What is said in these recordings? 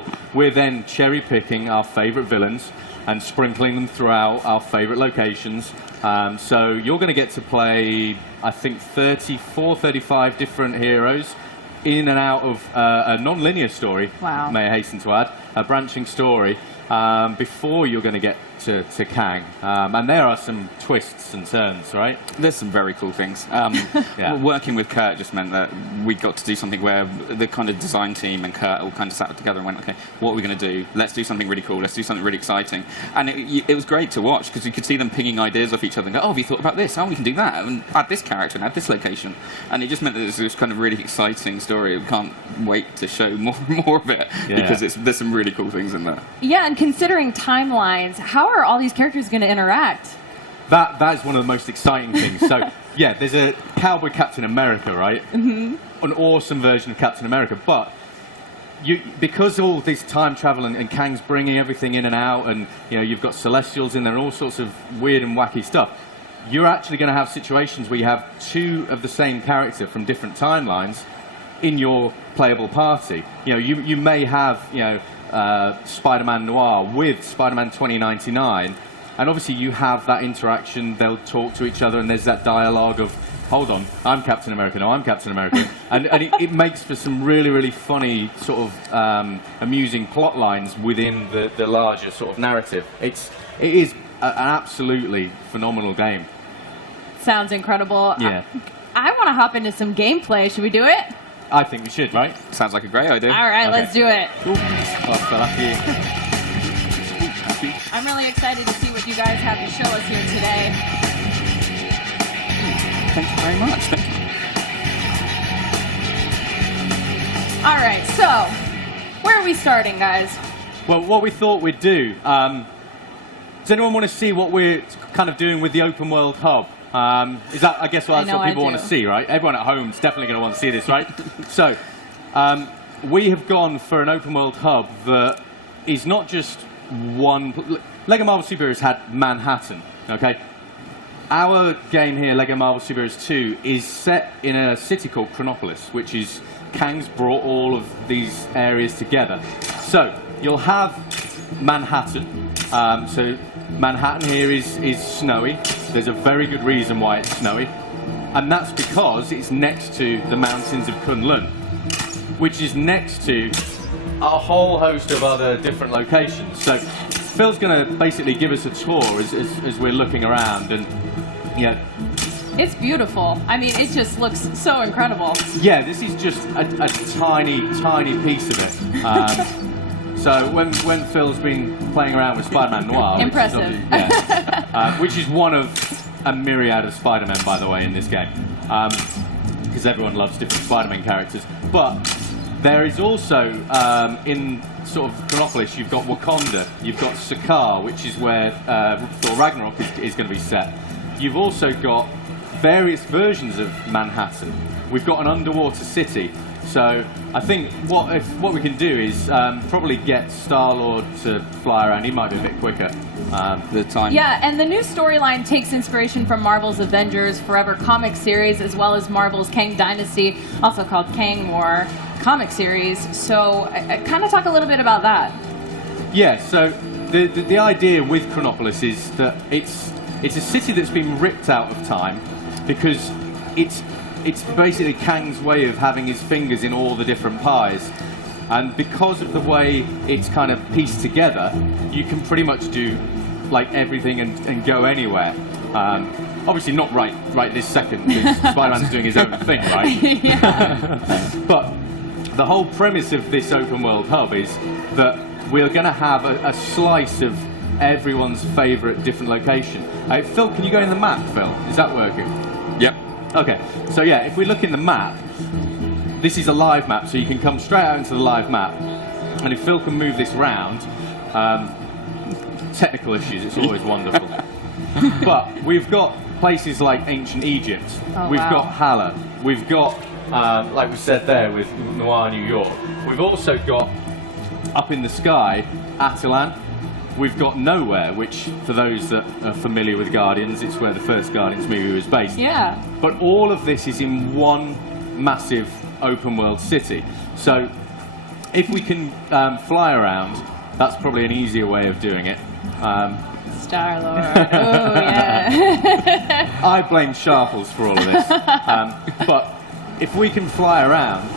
people. We're then cherry-picking our favorite villains and sprinkling them throughout our favorite locations. So you're going to get to play, I think, 34, 35 different heroes in and out of a non-linear story, Wow. may I hasten to add, a branching story, before you're going to get to Kang. And there are some twists and turns, right? There's some very cool things. Yeah. Working with Kurt just meant that we got to do something where the kind of design team and Kurt all kind of sat together and went, okay, what are we going to do? Let's do something really cool. Let's do something really exciting. And it was great to watch because you could see them pinging ideas off each other and go, oh, have you thought about this? Oh, we can do that. And add this character and add this location. And it just meant that it was this kind of really exciting story. We can't wait to show more of it because there's some really cool things in there. Yeah, and considering timelines, how are all these characters going to interact? That is one of the most exciting things. So, yeah, there's a Cowboy Captain America, right? Mm-hmm. An awesome version of Captain America. But because all this time travel and Kang's bringing everything in and out, and you've got Celestials in there and all sorts of weird and wacky stuff, you're actually going to have situations where you have two of the same character from different timelines in your playable party. You may have Spider-Man Noir with Spider-Man 2099, and obviously you have that interaction. They'll talk to each other, and there's that dialogue of, hold on, I'm Captain America, no, I'm Captain America. and it makes for some really, really funny, sort of amusing plot lines within the larger sort of narrative. It is an absolutely phenomenal game. Sounds incredible. Yeah. I want to hop into some gameplay. Should we do it? I think we should, right? Sounds like a great idea. All right, let's do it. Cool. Oh, I fell after you. I'm really excited to see what you guys have to show us here today. Thank you very much. Thank you. All right, so where are we starting, guys? Well, what we thought we'd do, does anyone want to see what we're kind of doing with the open world hub? Is that, I guess, that's what people want to see, right? Everyone at home is definitely going to want to see this, right? So, we have gone for an open world hub that is not just one. Lego Marvel Superheroes had Manhattan, okay? Our game here, Lego Marvel Superheroes 2, is set in a city called Chronopolis, which is Kang's brought all of these areas together. So, you'll have Manhattan. So Manhattan here is snowy. There's a very good reason why it's snowy. And that's because it's next to the mountains of Kunlun, which is next to a whole host of other different locations. So Phil's going to basically give us a tour as we're looking around. And it's beautiful. I mean, it just looks so incredible. Yeah, this is just a tiny, tiny piece of it. So when Phil's been playing around with Spider-Man Noir, impressive, which is one of a myriad of Spider-Men, by the way, in this game, because everyone loves different Spider-Man characters. But there is also, in sort of Chronopolis, you've got Wakanda, you've got Sakaar, which is where Thor Ragnarok is going to be set. You've also got various versions of Manhattan. We've got an underwater city. So I think what we can do is probably get Star-Lord to fly around. He might be a bit quicker. The time. Yeah, and the new storyline takes inspiration from Marvel's Avengers Forever comic series, as well as Marvel's Kang Dynasty, also called Kang War comic series. So kind of talk a little bit about that. Yeah. So the idea with Chronopolis is that it's a city that's been ripped out of time because it's basically Kang's way of having his fingers in all the different pies. And because of the way it's kind of pieced together, you can pretty much do like everything and go anywhere. Obviously not right this second, because Spider-Man's doing his own thing, right? Yeah. But the whole premise of this open world hub is that we're going to have a slice of everyone's favourite different location. Phil, can you go in the map, Phil? Is that working? Yep. Okay, so yeah, if we look in the map, this is a live map, so you can come straight out into the live map. And if Phil can move this round, technical issues, it's always wonderful. But we've got places like ancient Egypt, we've got Hala, we've got, like we said there, with Noir, New York. We've also got, up in the sky, Atalan. We've got Nowhere, which, for those that are familiar with Guardians, it's where the first Guardians movie was based. Yeah. But all of this is in one massive open world city. So if we can fly around, that's probably an easier way of doing it. Star-Lord. Oh, yeah. I blame Sharples for all of this. But if we can fly around,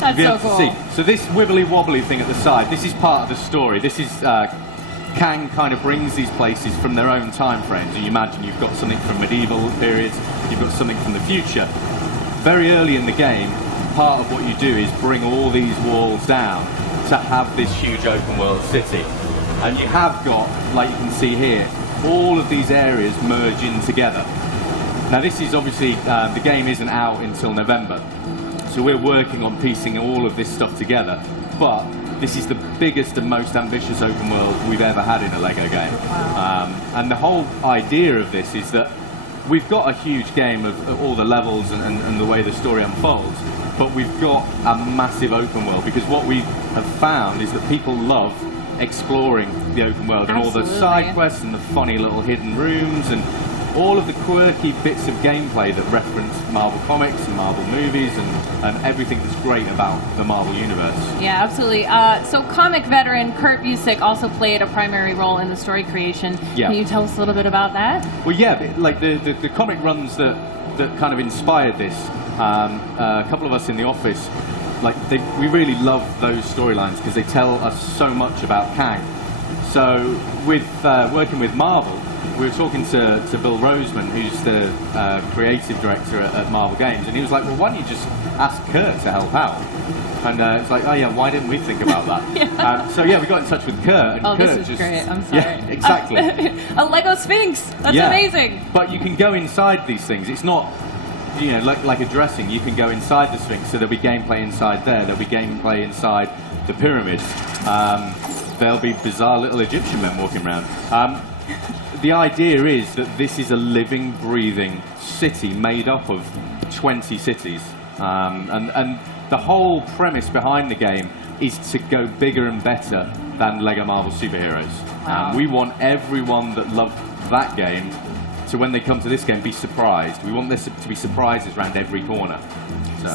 That's you'll be so able cool. to see. So this wibbly-wobbly thing at the side, this is part of the story. This is Kang kind of brings these places from their own time frames. And you imagine you've got something from medieval periods, you've got something from the future. Very early in the game, part of what you do is bring all these walls down to have this huge open world city. And you have got, like you can see here, all of these areas merge in together. Now this is obviously, the game isn't out until November. So we're working on piecing all of this stuff together. But this is the biggest and most ambitious open world we've ever had in a LEGO game. And the whole idea of this is that we've got a huge game of all the levels and the way the story unfolds, but we've got a massive open world, because what we have found is that people love exploring the open world and all the side quests and the funny little hidden rooms and all of the quirky bits of gameplay that reference Marvel comics and Marvel movies and everything that's great about the Marvel universe. Yeah, absolutely. So comic veteran Kurt Busiek also played a primary role in the story creation. Yeah. Can you tell us a little bit about that? Well, yeah, like the comic runs that kind of inspired this, a couple of us in the office, we really love those storylines because they tell us so much about Kang. So with working with Marvel, we were talking to Bill Roseman, who's the creative director at Marvel Games, and he was like, well, why don't you just ask Kurt to help out? And it's like, oh yeah, why didn't we think about that? Yeah. So yeah, we got in touch with Kurt, and Kurt this is just... great. I'm sorry. Yeah, exactly. A Lego Sphinx. That's amazing. But you can go inside these things. It's not, like a dressing. You can go inside the Sphinx, so there'll be gameplay inside there. There'll be gameplay inside the pyramids. There'll be bizarre little Egyptian men walking around. The idea is that this is a living, breathing city made up of 20 cities. And the whole premise behind the game is to go bigger and better than LEGO Marvel Superheroes. Wow. We want everyone that loved that game to, when they come to this game, be surprised. We want this to be surprises around every corner.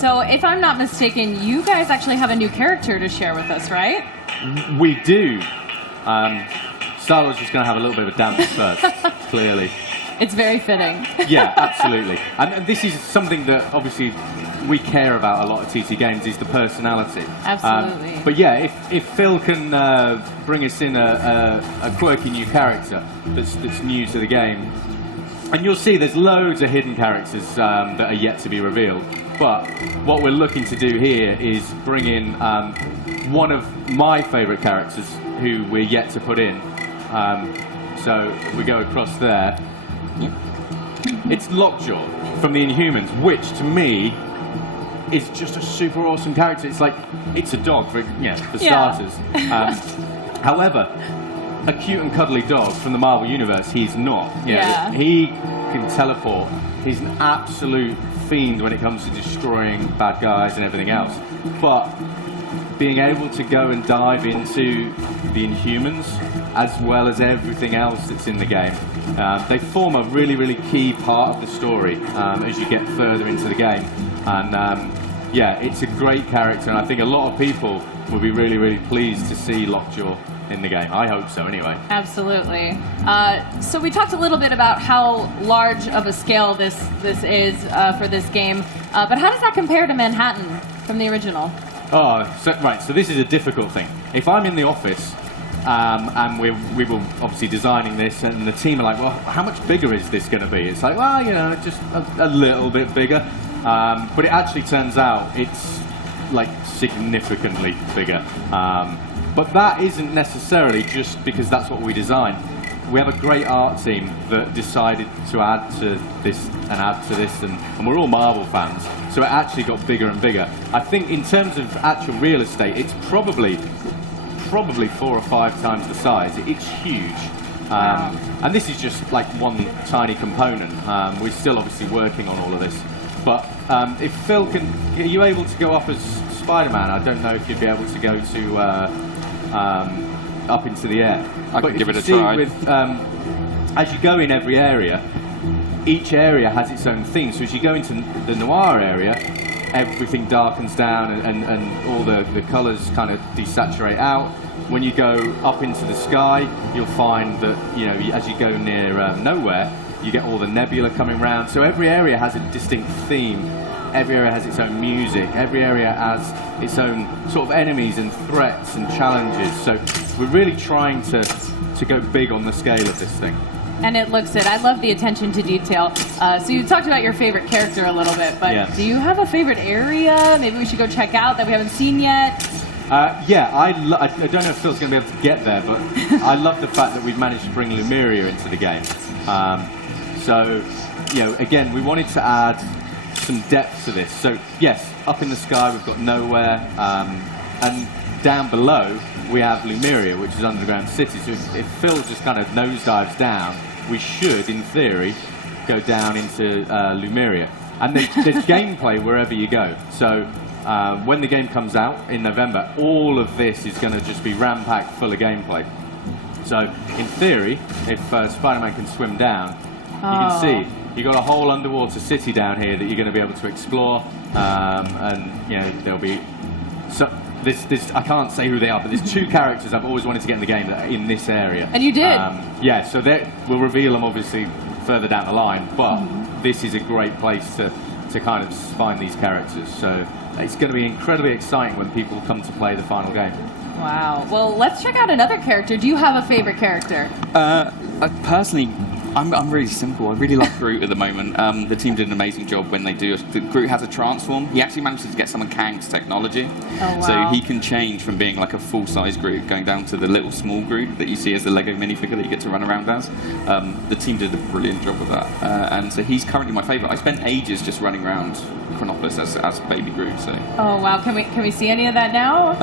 So if I'm not mistaken, you guys actually have a new character to share with us, right? We do. Star-Lord's just going to have a little bit of a dance first, clearly. It's very fitting. Yeah, absolutely. And this is something that obviously we care about a lot at TT Games, is the personality. Absolutely. But yeah, if Phil can bring us in a quirky new character that's new to the game, and you'll see there's loads of hidden characters that are yet to be revealed. But what we're looking to do here is bring in one of my favourite characters who we're yet to put in. So we go across there. It's Lockjaw from the Inhumans, which to me is just a super awesome character. It's like, it's a dog for starters. However, a cute and cuddly dog from the Marvel Universe, he's not. He can teleport. He's an absolute fiend when it comes to destroying bad guys and everything else. But being able to go and dive into the Inhumans, as well as everything else that's in the game, they form a really, really key part of the story as you get further into the game. And yeah, it's a great character, and I think a lot of people will be really, really pleased to see Lockjaw in the game. I hope so, anyway. Absolutely. So we talked a little bit about how large of a scale this is for this game, but how does that compare to Manhattan from the original? So this is a difficult thing. If I'm in the office and we were obviously designing this, and the team are like, well, how much bigger is this going to be? It's like, well, just a little bit bigger. But it actually turns out it's like significantly bigger. But that isn't necessarily just because that's what we designed. We have a great art team that decided to add to this and add to this, and we're all Marvel fans, so it actually got bigger and bigger. I think in terms of actual real estate, it's probably 4 or 5 times the size. It's huge. And this is just like one tiny component. We're still obviously working on all of this. But if Phil are you able to go up as Spider-Man? I don't know if you'd be able to go to up into the air. I can give it a try. As you go in every area, each area has its own theme. So as you go into the noir area, everything darkens down and all the colors kind of desaturate out. When you go up into the sky, you'll find that, as you go near nowhere, you get all the nebula coming around. So every area has a distinct theme. Every area has its own music. Every area has its own sort of enemies and threats and challenges. So we're really trying to go big on the scale of this thing. And it looks it. I love the attention to detail. So you talked about your favorite character a little bit, but do you have a favorite area maybe we should go check out that we haven't seen yet? Yeah, I don't know if Phil's going to be able to get there, but I love the fact that we've managed to bring Lemuria into the game. So, again, we wanted to add some depth to this. So, yes, up in the sky we've got Nowhere, and down below we have Lemuria, which is underground city. So if Phil just kind of nosedives down, we should, in theory, go down into Lemuria. And there's gameplay wherever you go. So when the game comes out in November, all of this is going to just be ram-packed full of gameplay. So in theory, if Spider-Man can swim down, you can see you've got a whole underwater city down here that you're going to be able to explore, and there'll be this I can't say who they are, but there's two characters I've always wanted to get in the game that are in this area. And you did. Yeah, so we'll reveal them obviously further down the line, but this is a great place to kind of find these characters. So it's going to be incredibly exciting when people come to play the final game. Wow. Well, let's check out another character. Do you have a favorite character? Personally, I'm really simple. I really like Groot at the moment. The team did an amazing job when they do. Groot has a transform. He actually managed to get some of Kang's technology. Oh, wow. So he can change from being like a full-size Groot, going down to the little small Groot that you see as the Lego minifigure that you get to run around as. The team did a brilliant job with that. And so he's currently my favourite. I spent ages just running around Chronopolis as baby Groot. So. Oh, wow. Can we see any of that now?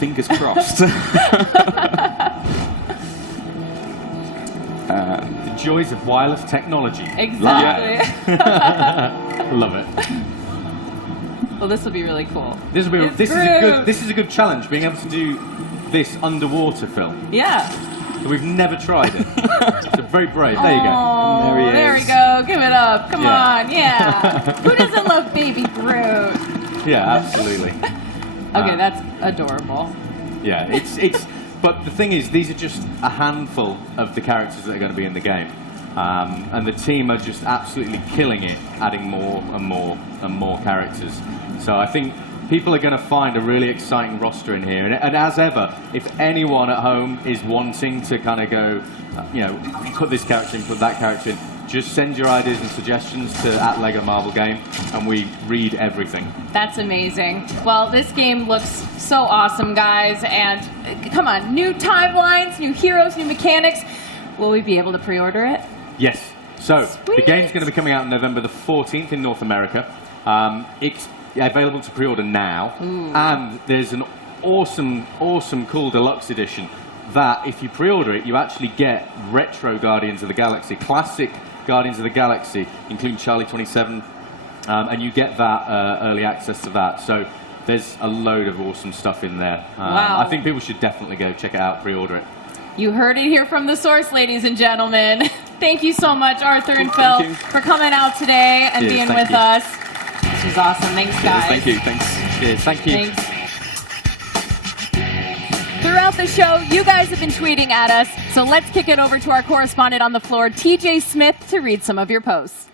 Fingers crossed. The joys of wireless technology. Exactly. Love it. Well, this will be really cool. This is a good challenge, being able to do this underwater film. Yeah. So we've never tried it. So very brave. There you go. There we go. Give it up. Come on. Yeah. Who doesn't love baby Groot? Yeah, absolutely. Okay, that's adorable. Yeah, it's. But the thing is, these are just a handful of the characters that are going to be in the game. And the team are just absolutely killing it, adding more and more and more characters. So I think people are going to find a really exciting roster in here. And as ever, if anyone at home is wanting to kind of go, put this character in, put that character in, just send your ideas and suggestions to @LegoMarvelGame, and we read everything. That's amazing. Well, this game looks so awesome, guys. And come on, new timelines, new heroes, new mechanics. Will we be able to pre-order it? Yes. So Sweet. The game's going to be coming out on November the 14th in North America. It's available to pre-order now. Ooh. And there's an awesome, cool deluxe edition that if you pre-order it, you actually get retro Guardians of the Galaxy, classic Guardians of the Galaxy, including Charlie 27, and you get that early access to that. So there's a load of awesome stuff in there. Wow. I think people should definitely go check it out, pre-order it. You heard it here from the source, ladies and gentlemen. Thank you so much, Arthur and Phil, for coming out today and being with us. This was awesome. Thanks, guys. Thank you. Thanks. Cheers. Thank you. Thanks. Throughout the show, you guys have been tweeting at us, so let's kick it over to our correspondent on the floor, TJ Smith, to read some of your posts.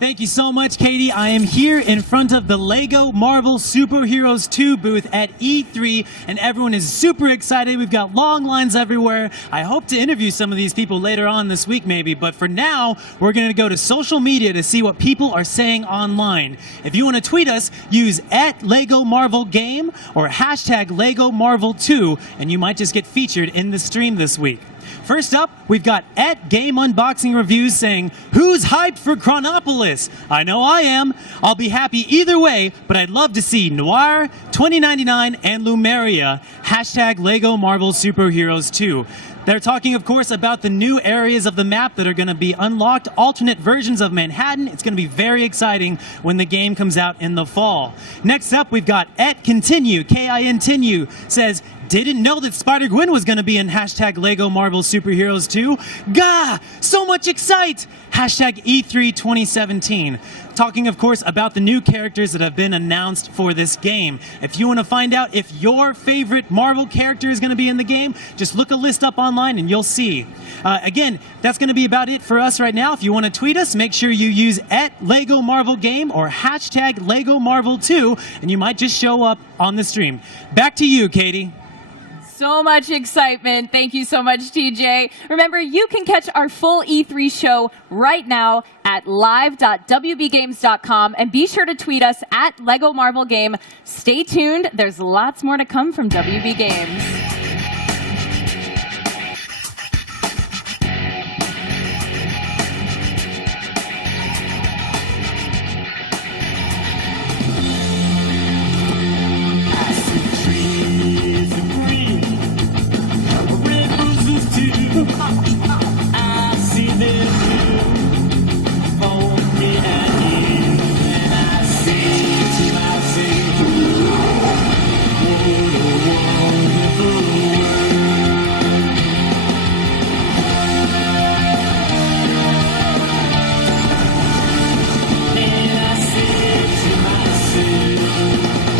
Thank you so much, Katie. I am here in front of the Lego Marvel Superheroes 2 booth at E3, and everyone is super excited. We've got long lines everywhere. I hope to interview some of these people later on this week, maybe, but for now, we're going to go to social media to see what people are saying online. If you want to tweet us, use @LegoMarvelGame or #LegoMarvel2, and you might just get featured in the stream this week. First up, we've got @GameUnboxingReviews saying, "Who's hyped for Chronopolis? I know I am. I'll be happy either way, but I'd love to see Noir, 2099, and Lumeria. #Lego Marvel Superheroes 2. They're talking, of course, about the new areas of the map that are going to be unlocked, alternate versions of Manhattan. It's going to be very exciting when the game comes out in the fall. Next up, we've got @Continue, K-I-N-Tinue, says, "Didn't know that Spider-Gwen was going to be in #Lego Marvel Marvel Superheroes 2. Gah! So much excite! Hashtag E3 2017. Talking, of course, about the new characters that have been announced for this game. If you want to find out if your favorite Marvel character is going to be in the game, just look a list up online and you'll see. Again, that's going to be about it for us right now. If you want to tweet us, make sure you use @LegoMarvelGame or hashtag LegoMarvel2, and you might just show up on the stream. Back to you, Katie. So much excitement. Thank you so much, TJ. Remember, you can catch our full E3 show right now at live.wbgames.com, and be sure to tweet us @LegoMarvelGame. Stay tuned. There's lots more to come from WB Games.